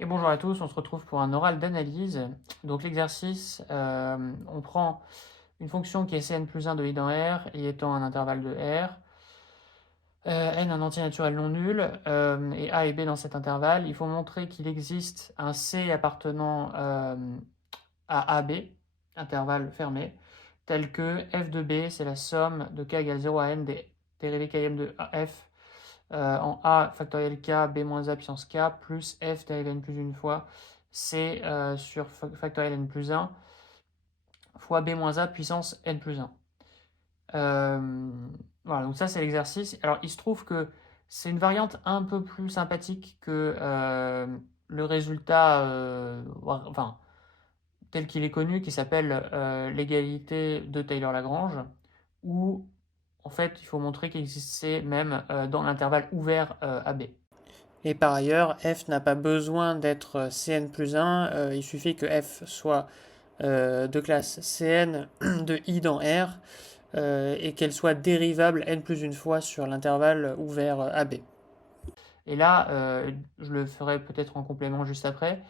Et bonjour à tous, on se retrouve pour un oral d'analyse. Donc l'exercice, on prend une fonction qui est Cn plus 1 de i dans R, y étant un intervalle de R, n un entier naturel non nul, et a et b dans cet intervalle. Il faut montrer qu'il existe un C appartenant à AB, intervalle fermé, tel que f de b, c'est la somme de k égale 0 à n des dérivés km de f en a factoriel k b moins a puissance k plus f dérivé n plus une fois c sur factoriel n plus 1 fois b moins a puissance n plus 1. Voilà, donc ça c'est l'exercice. Alors il se trouve que c'est une variante un peu plus sympathique que le résultat, enfin, tel qu'il est connu, qui s'appelle l'égalité de Taylor-Lagrange, où en fait il faut montrer qu'il existait même dans l'intervalle ouvert AB. Et par ailleurs, f n'a pas besoin d'être Cn plus 1, il suffit que f soit de classe Cn de i dans R et qu'elle soit dérivable n plus une fois sur l'intervalle ouvert AB. Et là, je le ferai peut-être en complément juste après,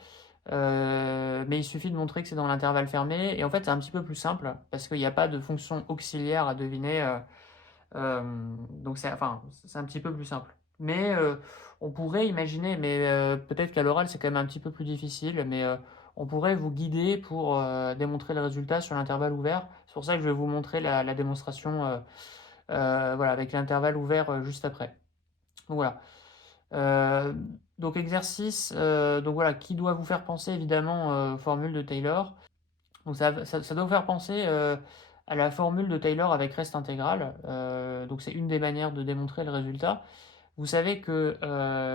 mais il suffit de montrer que c'est dans l'intervalle fermé, et en fait c'est un petit peu plus simple, parce qu'il n'y a pas de fonction auxiliaire à deviner, donc c'est enfin, un petit peu plus simple. Mais on pourrait imaginer, mais peut-être qu'à l'oral c'est quand même un petit peu plus difficile, mais on pourrait vous guider pour démontrer le résultat sur l'intervalle ouvert. C'est pour ça que je vais vous montrer la démonstration voilà, avec l'intervalle ouvert juste après. Donc voilà. Euh, donc exercice, donc voilà, qui doit vous faire penser évidemment formule de Taylor. Donc ça doit vous faire penser à la formule de Taylor avec reste intégral. Donc c'est une des manières de démontrer le résultat. Vous savez que,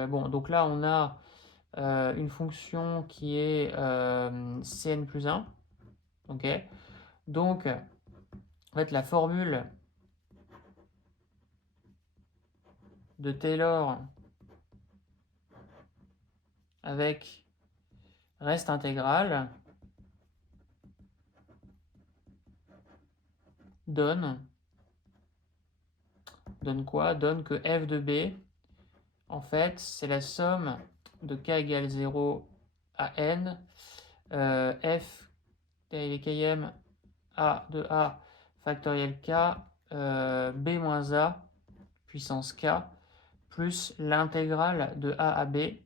bon, donc là on a une fonction qui est Cn plus 1. Ok. Donc, en fait, la formule de Taylor avec reste intégral donne quoi? Donne que f de b, en fait, c'est la somme de k égale 0 à n, f dérivé km a de a factoriel k, b moins a puissance k, plus l'intégrale de a à b,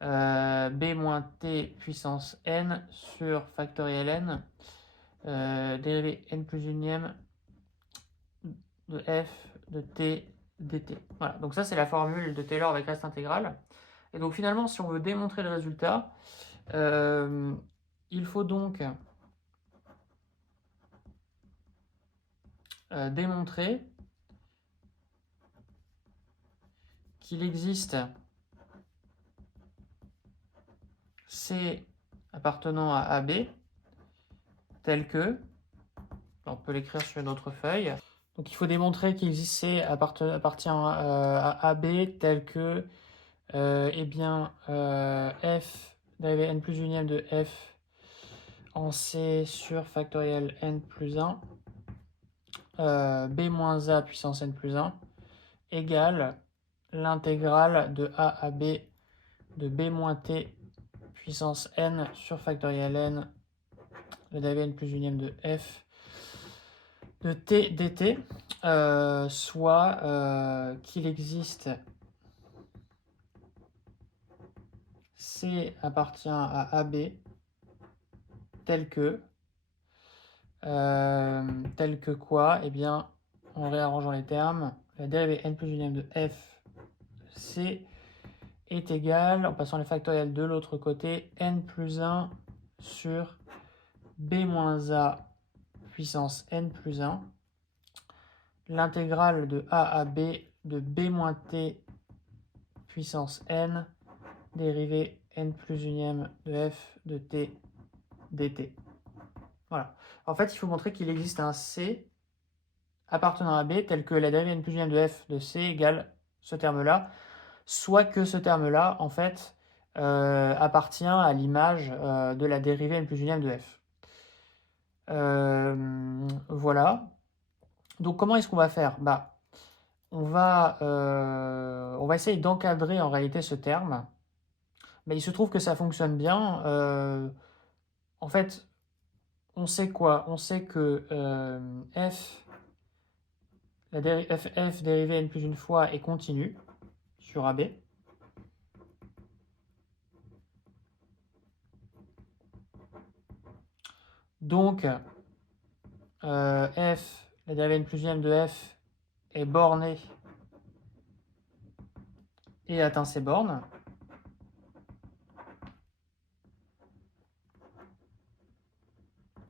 b moins t puissance n sur factoriel n, dérivé n plus unième de f de t dt. Voilà, donc ça c'est la formule de Taylor avec reste intégral. Et donc finalement, si on veut démontrer le résultat, il faut donc démontrer qu'il existe C appartenant à AB tel que, on peut l'écrire sur une autre feuille. Donc il faut démontrer qu'il existe C appartient à AB tel que eh bien, f dérivé n plus unième de f en C sur factoriel n plus 1, b moins a puissance n plus 1 égale l'intégrale de a à b de b moins t puissance n sur factoriel n, le dérivé n plus unième de f de t dt, soit qu'il existe C appartient à AB tel que quoi? Eh bien, en réarrangeant les termes, la dérivée n plus unième de f c est égale, en passant les factoriels de l'autre côté, n plus 1 sur b moins a puissance n plus 1, l'intégrale de a à b de b moins t puissance n, dérivée n plus unième de f de t dt. Voilà. En fait, il faut montrer qu'il existe un C appartenant à B tel que la dérivée n plus unième de f de C égale ce terme-là, soit que ce terme-là, en fait, appartient à l'image de la dérivée n plus unième de f. Voilà. Donc comment est-ce qu'on va faire? Bah, on va essayer d'encadrer en réalité ce terme. Mais il se trouve que ça fonctionne bien. En fait, on sait quoi? On sait que f dérivée n plus une fois est continue sur AB. Donc, f, la dérivée n plus une de f est bornée et atteint ses bornes.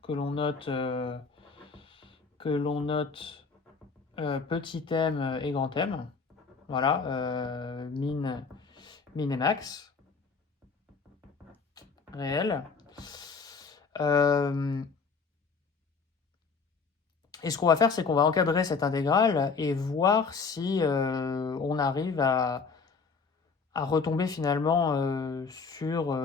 Que l'on note petit m et grand M. Voilà, min et max réel. Et ce qu'on va faire, c'est qu'on va encadrer cette intégrale et voir si on arrive à retomber finalement sur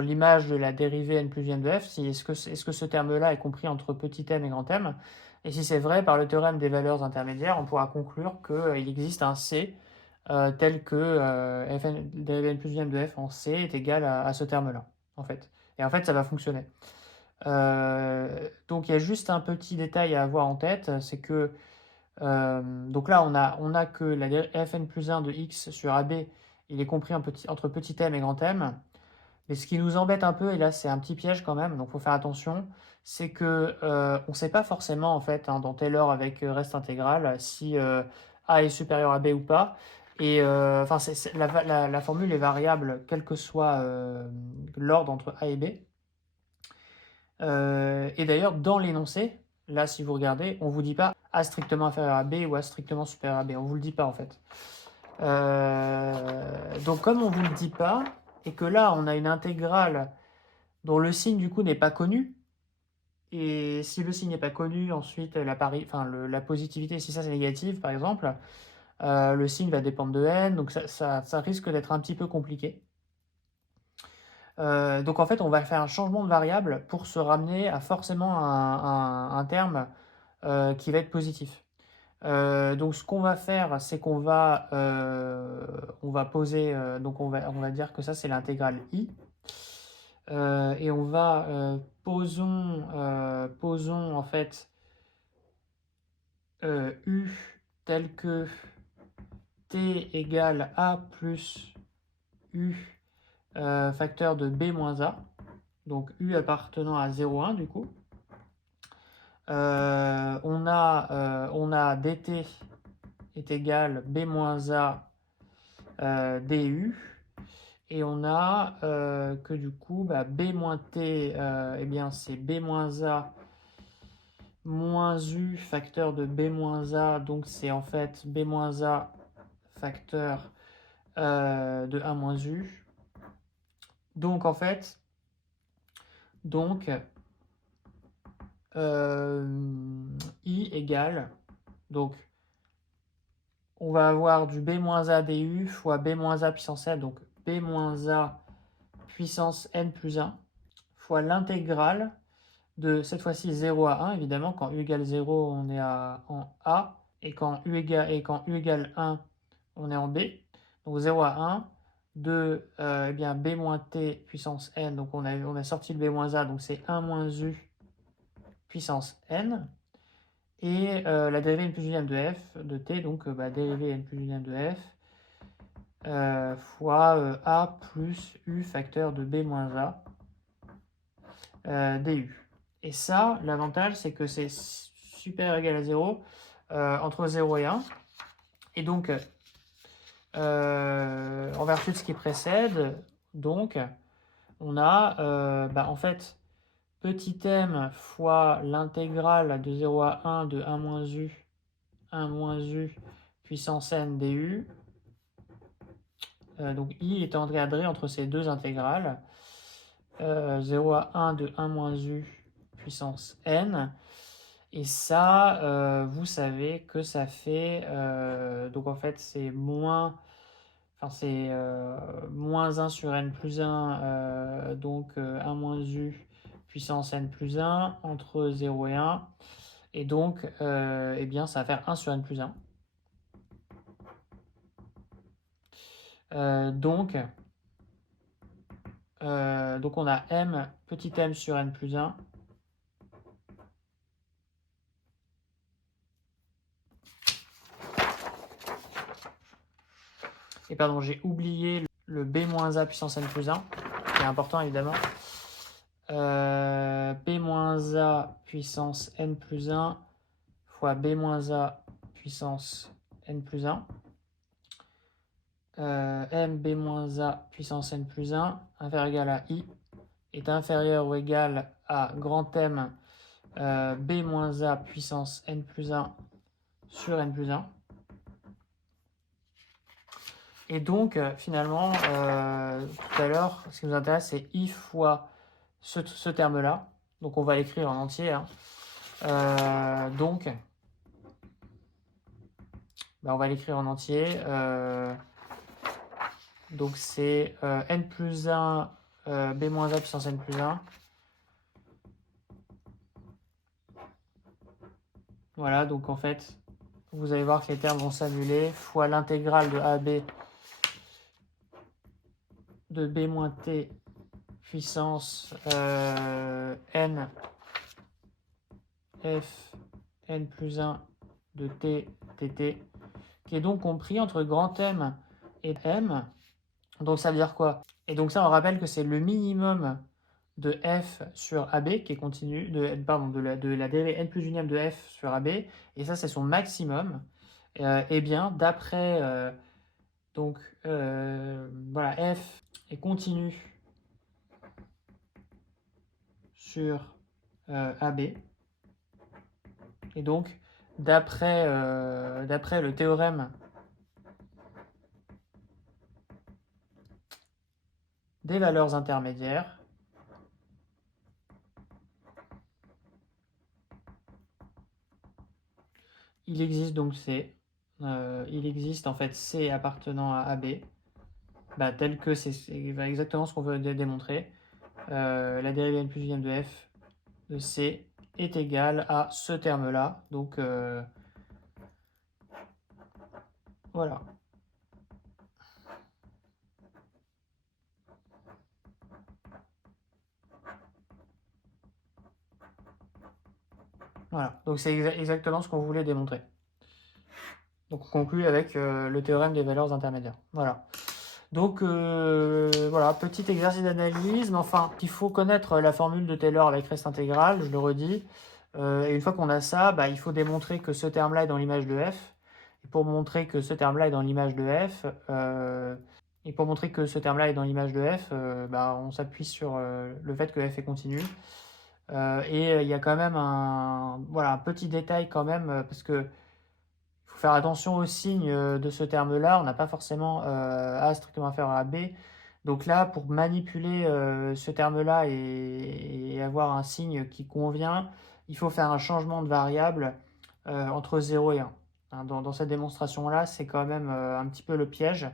l'image de la dérivée n plus n de f. Est-ce que ce terme-là est compris entre petit m et grand M? Et si c'est vrai, par le théorème des valeurs intermédiaires, on pourra conclure qu'il existe un C tel que dérivée n plus n de f en C est égal à ce terme-là, en fait. Et en fait, ça va fonctionner. Donc il y a juste un petit détail à avoir en tête, c'est que donc là on a que la fn plus 1 de x sur AB, il est compris entre petit m et grand M. Mais ce qui nous embête un peu, et là c'est un petit piège quand même, donc il faut faire attention, c'est que on ne sait pas forcément en fait dans Taylor avec reste intégral si A est supérieur à B ou pas. Et enfin la formule est variable quel que soit l'ordre entre A et B. Et d'ailleurs, dans l'énoncé, là, si vous regardez, on ne vous dit pas A strictement inférieur à B ou A strictement supérieur à B. On ne vous le dit pas, en fait. Donc, comme on ne vous le dit pas, et que là, on a une intégrale dont le signe, du coup, n'est pas connu, et si le signe n'est pas connu, ensuite, la positivité, si ça, c'est négatif, par exemple, le signe va dépendre de n, donc ça risque d'être un petit peu compliqué. Donc en fait, on va faire un changement de variable pour se ramener à forcément un terme qui va être positif. Donc ce qu'on va faire, c'est qu'on va, on va poser, donc on va dire que ça c'est l'intégrale i. Et on va, posons en fait u tel que t égale a plus u facteur de b moins a. Donc u appartenant à 0,1 du coup. On a dt est égal b moins a du. Et on a que du coup b moins t, eh bien c'est b moins a moins u facteur de b moins a. Donc c'est en fait b moins a facteur de 1 moins u. Donc en fait, i égale, donc on va avoir du b-a du fois b-a puissance n, donc b-a puissance n plus 1, fois l'intégrale de cette fois-ci 0 à 1, évidemment, quand u égale 0, on est en a, et quand u égale 1, on est en b, donc 0 à 1, de eh bien, b moins t puissance n, donc on a sorti le b-a, donc c'est 1 moins u puissance n, et la dérivée n plus unième de f de t, donc dérivée n plus unième de f fois a plus u facteur de b moins a du. Et ça, l'avantage, c'est que c'est supérieur ou égal à 0 entre 0 et 1. Et donc, en vertu de ce qui précède, donc, on a en fait petit m fois l'intégrale de 0 à 1 de 1 moins u puissance n du. Donc i est encadré entre ces deux intégrales. 0 à 1 de 1 moins u puissance n. Et ça, vous savez que ça fait... donc en fait, c'est moins... Enfin, c'est moins 1 sur n plus 1, donc 1 moins u puissance n plus 1 entre 0 et 1. Et donc, eh bien, ça va faire 1 sur n plus 1. Donc, Donc on a m, petit m sur n plus 1. Et pardon, j'ai oublié le b-a puissance n plus 1, qui est important évidemment. B-a puissance n plus 1 fois b-a puissance n plus 1. M b-a puissance n plus 1 inférieur égal à I est inférieur ou égal à grand M b-a puissance n plus 1 sur n plus 1. Et donc, finalement, tout à l'heure, ce qui nous intéresse, c'est I fois ce terme-là. Donc, on va l'écrire en entier. Hein. Donc, on va l'écrire en entier. Donc, c'est n plus 1 b-a puissance n plus 1. Voilà, donc en fait, vous allez voir que les termes vont s'annuler, fois l'intégrale de AB de b-t puissance n f n plus 1 de t dt, qui est donc compris entre grand M et M. Donc ça veut dire quoi? Et donc ça, on rappelle que c'est le minimum de f sur AB qui est continu, de la dérivée n plus unième de f sur AB, et ça c'est son maximum. Et bien d'après voilà, f est continu sur AB, et donc d'après le théorème des valeurs intermédiaires, il existe donc C. Il existe en fait C appartenant à AB, tel que c'est exactement ce qu'on veut démontrer. La dérivée n plus unième de f de C est égale à ce terme-là. Donc voilà. Voilà, donc c'est exactement ce qu'on voulait démontrer. Donc on conclut avec le théorème des valeurs intermédiaires. Voilà. Donc voilà, petit exercice d'analyse, mais enfin, il faut connaître la formule de Taylor avec reste intégrale, je le redis. Et une fois qu'on a ça, il faut démontrer que ce terme-là est dans l'image de f. Et pour montrer que ce terme-là est dans l'image de f, on s'appuie sur le fait que f est continu. Et il y a quand même un petit détail quand même, parce que il faut faire attention au signe de ce terme-là. On n'a pas forcément A strictement inférieur à B. Donc là, pour manipuler ce terme-là et avoir un signe qui convient, il faut faire un changement de variable entre 0 et 1. Hein, dans cette démonstration-là, c'est quand même un petit peu le piège.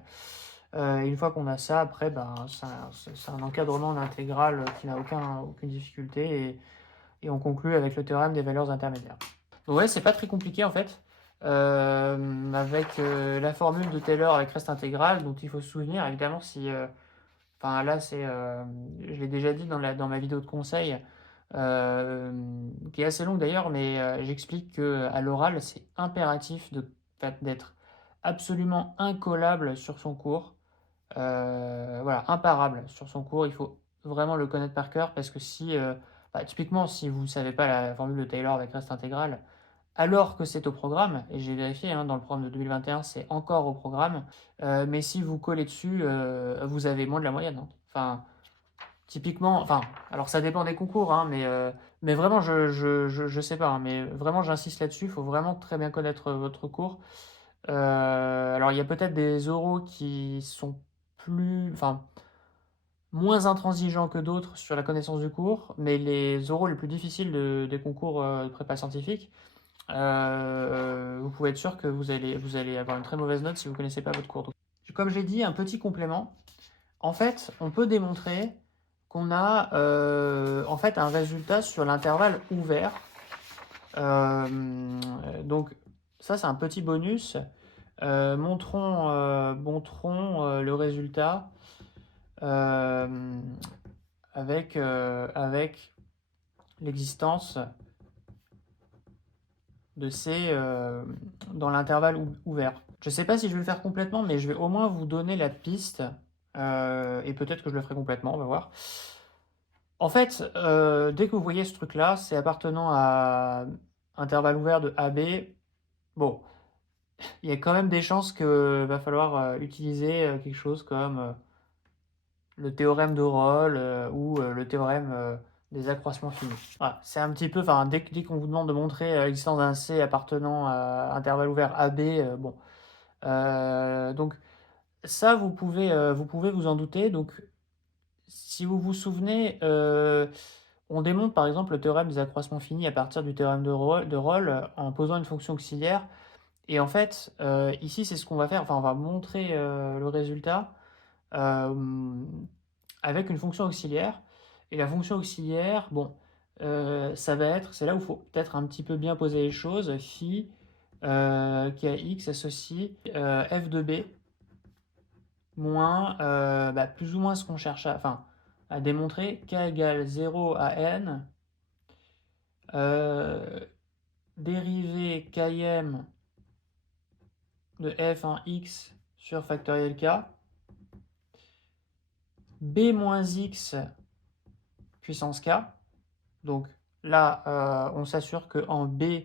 Une fois qu'on a ça, après, c'est un encadrement d'intégrale qui n'a aucune difficulté. Et on conclut avec le théorème des valeurs intermédiaires. Donc ouais, c'est pas très compliqué en fait. Avec la formule de Taylor avec reste intégrale, dont il faut se souvenir évidemment si... Enfin là, je l'ai déjà dit dans ma vidéo de conseil, qui est assez longue d'ailleurs, mais j'explique qu'à l'oral, c'est impératif d'être absolument incollable sur son cours. Voilà, imparable sur son cours. Il faut vraiment le connaître par cœur, parce que typiquement, si vous ne savez pas la formule de Taylor avec reste intégrale, alors que c'est au programme, et j'ai vérifié, hein, dans le programme de 2021, c'est encore au programme, mais si vous collez dessus, vous avez moins de la moyenne. Hein. Enfin, typiquement, alors ça dépend des concours, hein, mais vraiment, je sais pas, hein, mais vraiment, j'insiste là-dessus, il faut vraiment très bien connaître votre cours. Alors, il y a peut-être des oraux qui sont moins intransigeants que d'autres sur la connaissance du cours, mais les oraux les plus difficiles des concours de prépa scientifique, vous pouvez être sûr que vous allez avoir une très mauvaise note si vous ne connaissez pas votre cours. Donc, comme j'ai dit, un petit complément. En fait, on peut démontrer qu'on a en fait un résultat sur l'intervalle ouvert. Donc ça, c'est un petit bonus. Montrons le résultat avec l'existence de C dans l'intervalle ouvert. Je ne sais pas si je vais le faire complètement, mais je vais au moins vous donner la piste, et peut-être que je le ferai complètement, on va voir. En fait, dès que vous voyez ce truc-là, c'est appartenant à intervalle ouvert de AB. Bon, il y a quand même des chances qu'il va falloir utiliser quelque chose comme le théorème de Rolle ou le théorème des accroissements finis. Voilà, c'est un petit peu, enfin, dès qu'on vous demande de montrer l'existence d'un C appartenant à intervalle ouvert AB, bon. Donc, ça, vous pouvez vous en douter. Donc, si vous vous souvenez, on démontre par exemple le théorème des accroissements finis à partir du théorème de Rolle en posant une fonction auxiliaire. Et en fait, ici, c'est ce qu'on va faire. Enfin, on va montrer le résultat avec une fonction auxiliaire. Et la fonction auxiliaire, bon, ça va être, c'est là où il faut peut-être un petit peu bien poser les choses. Phi qui a x associe f de b moins plus ou moins ce qu'on cherche à démontrer, k égale 0 à n, dérivée km de f1x sur factoriel k, b moins x puissance k. Donc là, on s'assure qu'en b,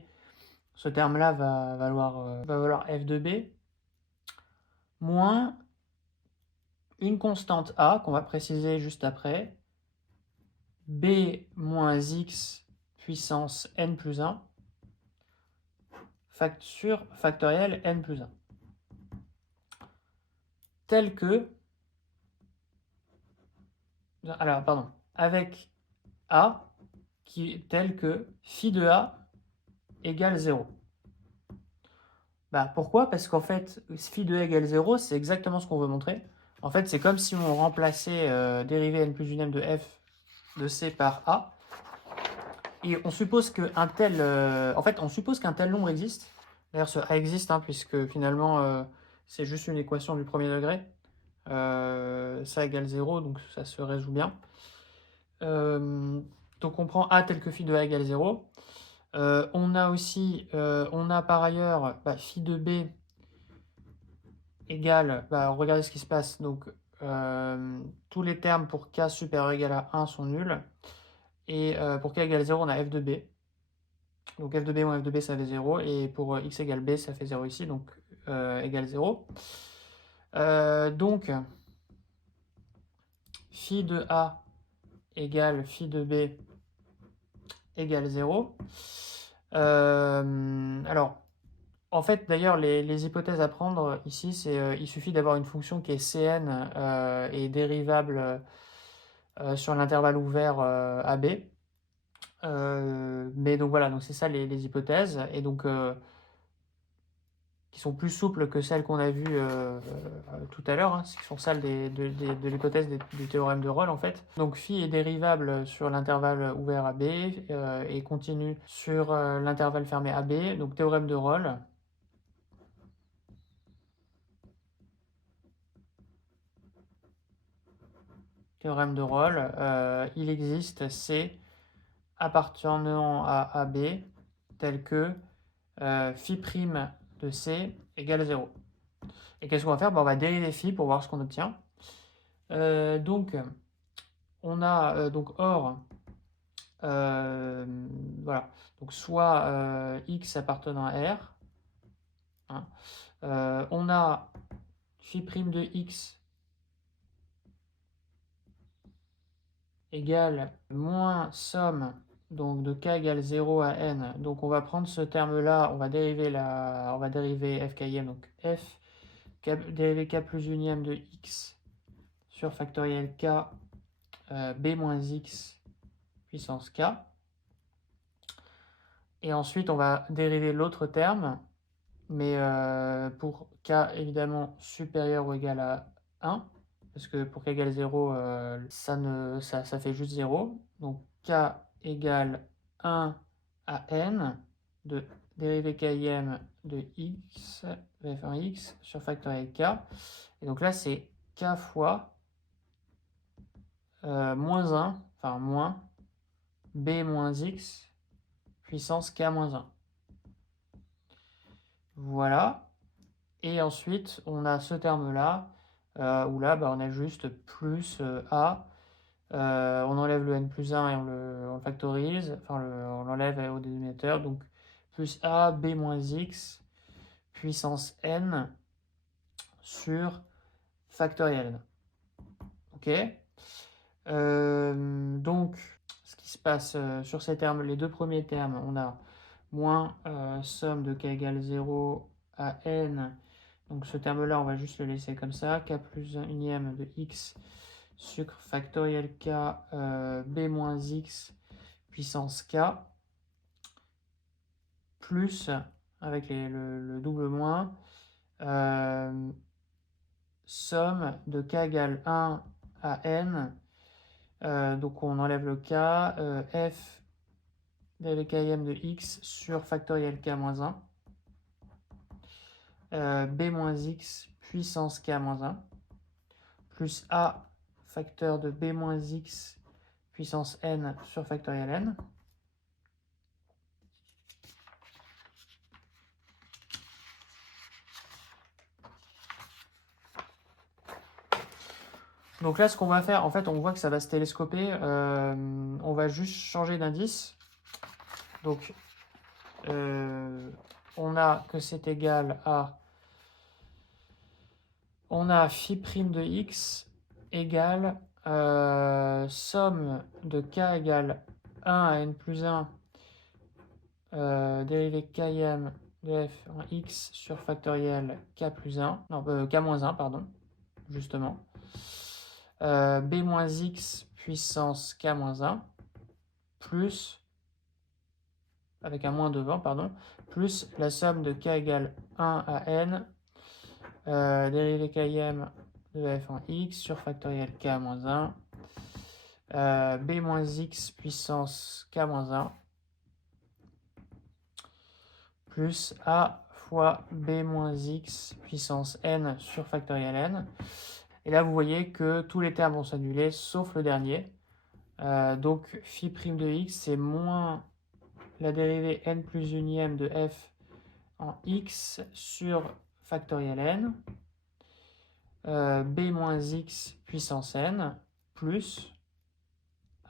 ce terme-là va valoir f de b, moins une constante a, qu'on va préciser juste après, b moins x puissance n plus 1, sur factoriel n plus 1. Tel que, alors pardon, avec a, tel que phi de a égale 0. Pourquoi? Parce qu'en fait, phi de a égale 0, c'est exactement ce qu'on veut montrer. En fait, c'est comme si on remplaçait dérivée n plus 1m de f de c par a. Et on suppose qu'un tel, on suppose qu'un tel nombre existe. D'ailleurs, ce a existe, puisque finalement, c'est juste une équation du premier degré. Ça égale 0, donc ça se résout bien. Donc on prend a tel que phi de a égale 0. On a par ailleurs phi de b égale, regardez ce qui se passe. Donc tous les termes pour k supérieur ou égal à 1 sont nuls. Et pour k égale 0, on a f de b. Donc f de b moins f de b, ça fait 0. Et pour x égale b, ça fait 0 ici, donc égale 0. Donc, phi de a égale phi de b égale 0. Alors, en fait, d'ailleurs, les hypothèses à prendre ici, c'est il suffit d'avoir une fonction qui est Cn et dérivable sur l'intervalle ouvert AB. Mais donc voilà, donc c'est ça les hypothèses, et donc qui sont plus souples que celles qu'on a vues tout à l'heure, qui sont celles de l'hypothèse du théorème de Rolle en fait. Donc phi est dérivable sur l'intervalle ouvert AB et continue sur l'intervalle fermé AB, donc théorème de Rolle. Théorème de Rolle, il existe C appartenant à AB tel que phi prime de C égale 0. Et qu'est-ce qu'on va faire? On va dériver phi pour voir ce qu'on obtient. Donc, on a or, voilà, donc soit x appartenant à R, hein. On a phi prime de x égale moins somme donc de k égale 0 à n. Donc on va prendre ce terme-là, on va dériver f km, donc f dérivé k plus unième de x sur factoriel k b moins x puissance k. Et ensuite on va dériver l'autre terme, mais pour k évidemment supérieur ou égal à 1, parce que pour k égale 0, ça fait juste 0. Donc k égale 1 à n de dérivée km de x, de f1x sur factoriel k. Et donc là, c'est k fois moins 1, enfin moins b moins x puissance k moins 1. Voilà. Et ensuite, on a ce terme-là, où là, on a juste plus a. On enlève le n plus 1 et on le factorise, enfin on l'enlève au dénominateur, donc plus a b moins x puissance n sur factoriel n. Ok. Donc, ce qui se passe sur ces termes, les deux premiers termes, on a moins somme de k égale 0 à n. Donc ce terme-là, on va juste le laisser comme ça. K plus 1 unième de x sur factoriel k b moins x puissance k plus, avec le double moins, somme de k égale 1 à n. Donc on enlève le k, f dérivé km de x sur factoriel k moins 1, b moins x puissance k moins 1, plus a facteur de b moins x puissance n sur factoriel n. Donc là, ce qu'on va faire, en fait, on voit que ça va se télescoper. On va juste changer d'indice. Donc, on a que c'est égal à... On a phi prime de x égale somme de k égale 1 à n plus 1 dérivé km de f en x sur factoriel k plus 1, non, k moins 1, pardon, justement. B moins x puissance k moins 1 plus, avec un moins devant, pardon, plus la somme de k égale 1 à n dérivé km de f en x sur factoriel k moins 1 b moins x puissance k moins 1 plus a fois b moins x puissance n sur factoriel n. Et là, vous voyez que tous les termes vont s'annuler, sauf le dernier. Donc, phi prime de x, c'est moins la dérivée n plus unième de f en x sur factoriel n, b moins x puissance n, plus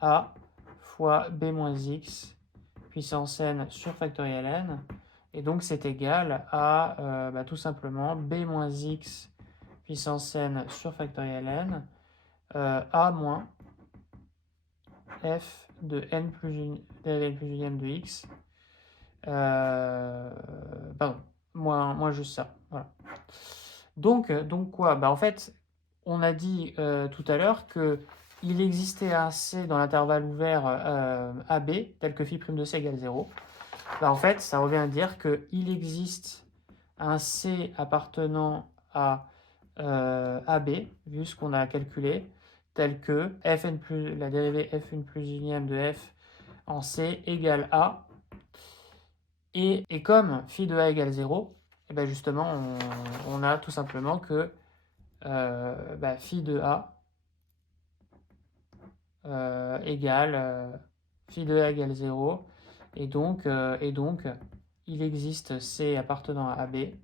a fois b moins x puissance n sur factoriel n. Et donc, c'est égal à tout simplement b moins x puissance n sur factoriel n, a moins f de n plus unième de x, pardon, moins juste ça. Voilà. Donc quoi? En fait, on a dit tout à l'heure qu'il existait un C dans l'intervalle ouvert AB, tel que phi prime de C égale 0. En fait, ça revient à dire qu'il existe un C appartenant à AB, vu ce qu'on a calculé, tel que fn plus, la dérivée fn plus unième de f en C égale A. Et comme phi de A égale 0, et bien justement, on a tout simplement que phi de A égale phi de A égale 0. Et donc, il existe C appartenant à AB,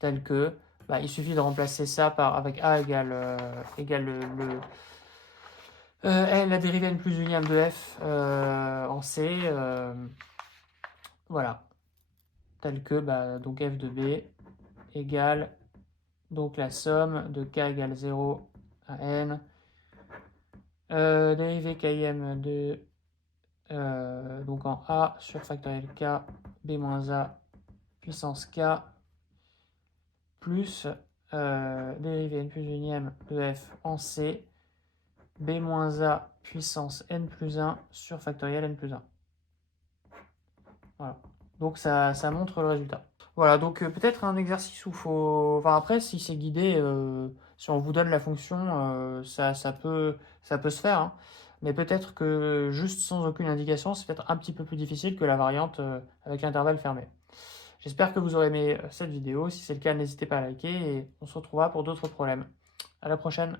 tel que, il suffit de remplacer ça avec A égale la dérivée n plus unième de f en C, voilà, tel que donc f de B égale donc la somme de k égale 0 à n, dérivée km de donc en A sur factoriel k b moins a puissance k plus dérivée n plus unième de f en C b moins a puissance n plus 1 sur factoriel n plus 1. Voilà. Donc ça montre le résultat. Voilà, donc peut-être un exercice où il faut... Enfin après, si c'est guidé, si on vous donne la fonction, ça peut se faire. Hein. Mais peut-être que juste sans aucune indication, c'est peut-être un petit peu plus difficile que la variante avec l'intervalle fermé. J'espère que vous aurez aimé cette vidéo. Si c'est le cas, n'hésitez pas à liker et on se retrouvera pour d'autres problèmes. À la prochaine.